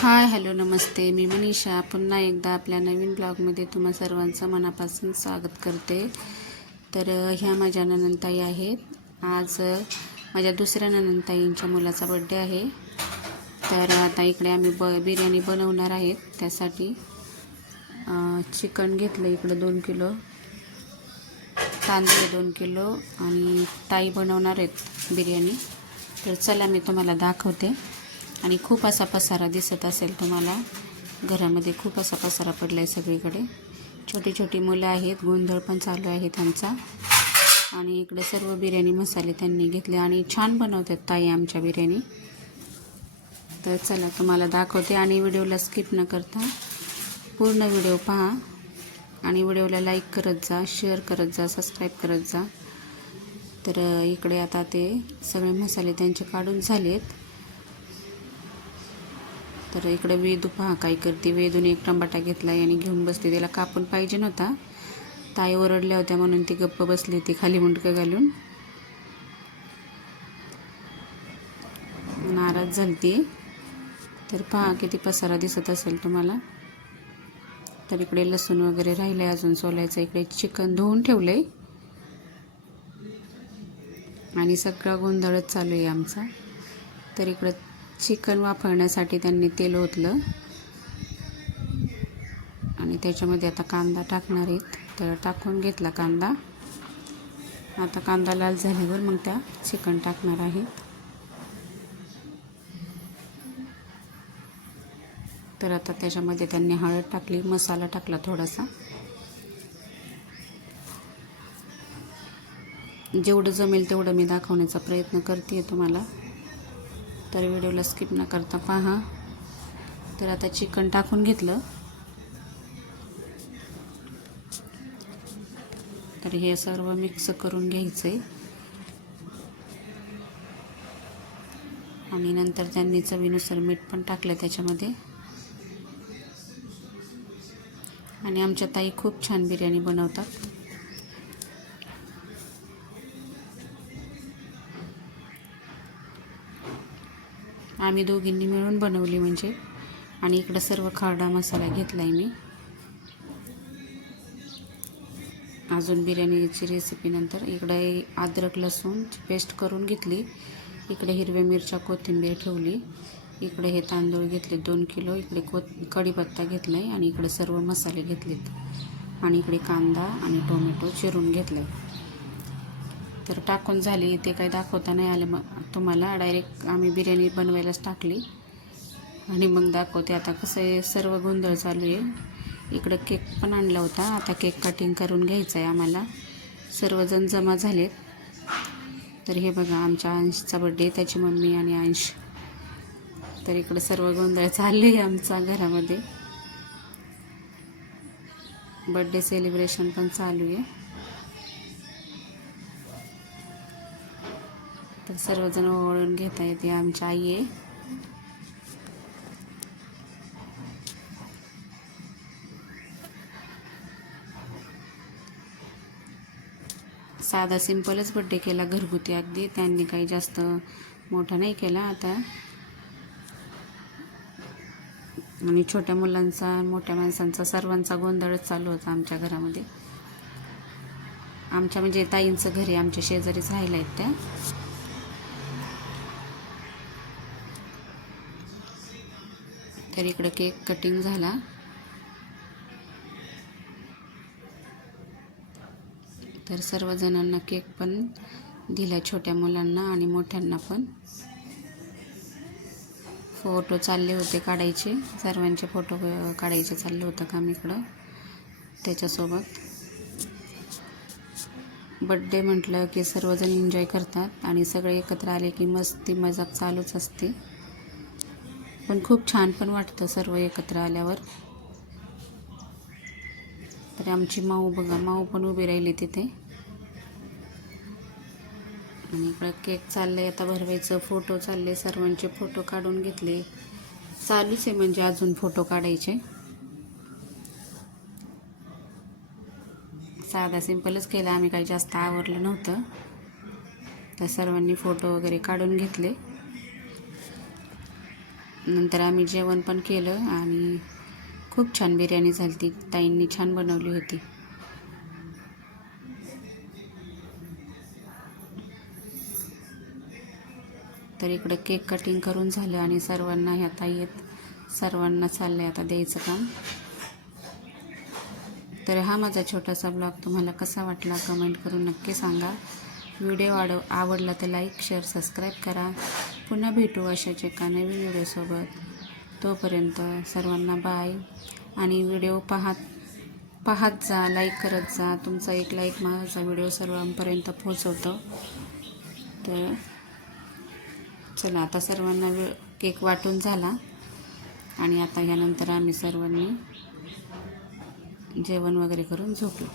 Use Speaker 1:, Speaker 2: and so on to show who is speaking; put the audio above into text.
Speaker 1: Hi hello नमस्ते. मी मनीषा. पुन्हा एकदा आपल्या नवीन ब्लॉगमध्ये तुम्हा सर्वांचं मनापासून स्वागत करते. तर ह्या माझ्या ननंताई आहेत. आज माझ्या दुसऱ्या ननंताईंच्या मुलाचा बड्डे आहे. तर आता इकडे आम्ही ब बिर्याणी बनवणार आहेत त्यासाठी चिकन घेतलं इकडं दोन किलो तांदूळ दोन किलो आणि ताई बनवणार आहेत बिर्याणी. तर चला मी तुम्हाला दाखवते. आणि खूप असा पसारा दिसत असेल तुम्हाला. घरामध्ये खूप असा पसारा पडला आहे सगळीकडे. छोटी छोटी मुलं आहेत गोंधळ पण चालू आहे त्यांचा. आणि इकडे सर्व बिर्याणी मसाले त्यांनी घेतले आणि छान बनवतात ताई आमच्या बिर्याणी. तर चला तुम्हाला दाखवते आणि व्हिडिओला स्किप न करता पूर्ण व्हिडिओ पहा. आणि व्हिडिओला लाईक करत जा शेअर करत जा सबस्क्राईब करत जा. तर इकडे आता ते सगळे मसाले त्यांचे काढून झालेत. तर इकडे वेदू पहा काय करते. वेदूने एक टंबाटा घेतला आणि घेऊन बसते. त्याला कापून पाहिजे नव्हता. ताई ओरडल्या होत्या म्हणून ती गप्प बसली होती खाली मुंडकं घालून. नाराज झाली ती तर पहा किती पसारा दिसत असेल तुम्हाला. तर इकडे लसूण वगैरे राहिलं आहे अजून सोलायचं. इकडे चिकन धुवून आहे आणि सगळा गोंधळच चालू आहे आमचा. तर इकडं चिकन वापरण्यासाठी त्यांनी तेल ओतलं. आणि त्याच्यामध्ये आता कांदा टाकणार आहेत. तर टाकून घेतला कांदा. आता कांदा लाल झाल्यावर मग त्या चिकन टाकणार आहे. तर आता त्याच्यामध्ये त्यांनी हळद टाकली मसाला टाकला थोडासा. जेवढं जमेल तेवढं मी दाखवण्याचा प्रयत्न करते तुम्हाला. तर व्हिडिओला स्किप न करता पहा. तर आता चिकन टाकून घेतलं. तर हे सर्व मिक्स करून घ्यायचं आहे आणि नंतर त्यांनी चवीनुसार मीठ पण टाकलं त्याच्यामध्ये. आणि आमच्या ताई खूप छान बिर्याणी बनवतात. आम्ही दोघींनी मिळून बनवली म्हणजे. आणि इकडं सर्व खरडा मसाला घेतला आहे मी. अजून बिर्याणीची रेसिपी नंतर इकडे अद्रक लसूणची पेस्ट करून घेतली. इकडे हिरव्या मिरच्या कोथिंबीर ठेवली. इकडे हे तांदूळ घेतले दोन किलो. इकडे को कढीपत्ता घेतला आहे आणि इकडे सर्व मसाले घेतलेत. आणि इकडे कांदा आणि टोमॅटो चिरून घेतलं आहे तर टाकून झाली ते काही दाखवता नाही आलं. मग तुम्हाला डायरेक्ट आम्ही बिर्याणी बनवायलाच टाकली. आणि मग दाखवते आता कसं आहे सर्व गोंधळ चालू आहे. इकडं केक पण आणला होता. आता केक कटिंग करून घ्यायचा आहे आम्हाला. सर्वजण जमा झालेत. तर हे बघा आमच्या अंशचा बड्डे त्याची मम्मी आणि अंश. तर इकडं सर्व गोंधळ चालले आहे आमचा घरामध्ये. बड्डे सेलिब्रेशन पण चालू आहे. सर्वजण ओळून घेता येते आमच्या आई आहे. साधा सिंपलच बड्डे केला घरगुती अगदी. त्यांनी काही जास्त मोठा नाही केला आता. आणि छोट्या मुलांचा मोठ्या माणसांचा सर्वांचा गोंधळच चालू होता आमच्या घरामध्ये. आमच्या म्हणजे ताईंचं घरी आमच्या शेजारीच राहिल्या आहेत त्या. तर इकडं केक कटिंग झाला. तर सर्वजणांना केक पण दिला छोट्या मुलांना आणि मोठ्यांना पण. फोटो चालले होते काढायचे सर्वांचे फोटो काढायचे चाललं होतं काम इकडं त्याच्यासोबत. बड्डे म्हटलं की सर्वजण एन्जॉय करतात आणि सगळे एकत्र आले की मस्ती मजाक चालूच असते. पण खूप छान पण वाटतं सर्व एकत्र आल्यावर. तर आमची माऊ बघा माऊ पण उभी राहिली तिथे. आणि इकडं केक चालले आता भरवायचं फोटो चालले सर्वांचे फोटो काढून घेतले. चालूच आहे म्हणजे अजून फोटो काढायचे. साधा सिंपलच केला आम्ही काही जास्त आवडलं नव्हतं. तर सर्वांनी फोटो वगैरे काढून घेतले. नंतर आम्ही जेवण पण केलं आणि खूप छान बिर्याणी झाली ती ताईंनी छान बनवली होती. तर इकडे केक कटिंग करून झालं आणि सर्वांना ह्या ताई येत सर्वांना चाललं आहे आता द्यायचं काम. तर हा माझा छोटासा ब्लॉग तुम्हाला कसा वाटला कमेंट करून नक्की सांगा. व्हिडिओ आवडला तर लाईक शेअर सबस्क्राईब करा. पुन्हा भेटू अशाच एका नवीन व्हिडिओसोबत. तोपर्यंत सर्वांना बाय आणि व्हिडिओ पाहत पाहत जा लाईक करत जा. तुमचा एक लाईक माझा व्हिडिओ सर्वांपर्यंत पोहोचवतो. तर चला आता सर्वांना केक वाटून झाला. आणि आता यानंतर आम्ही सर्वांनी जेवण वगैरे करून झोपलो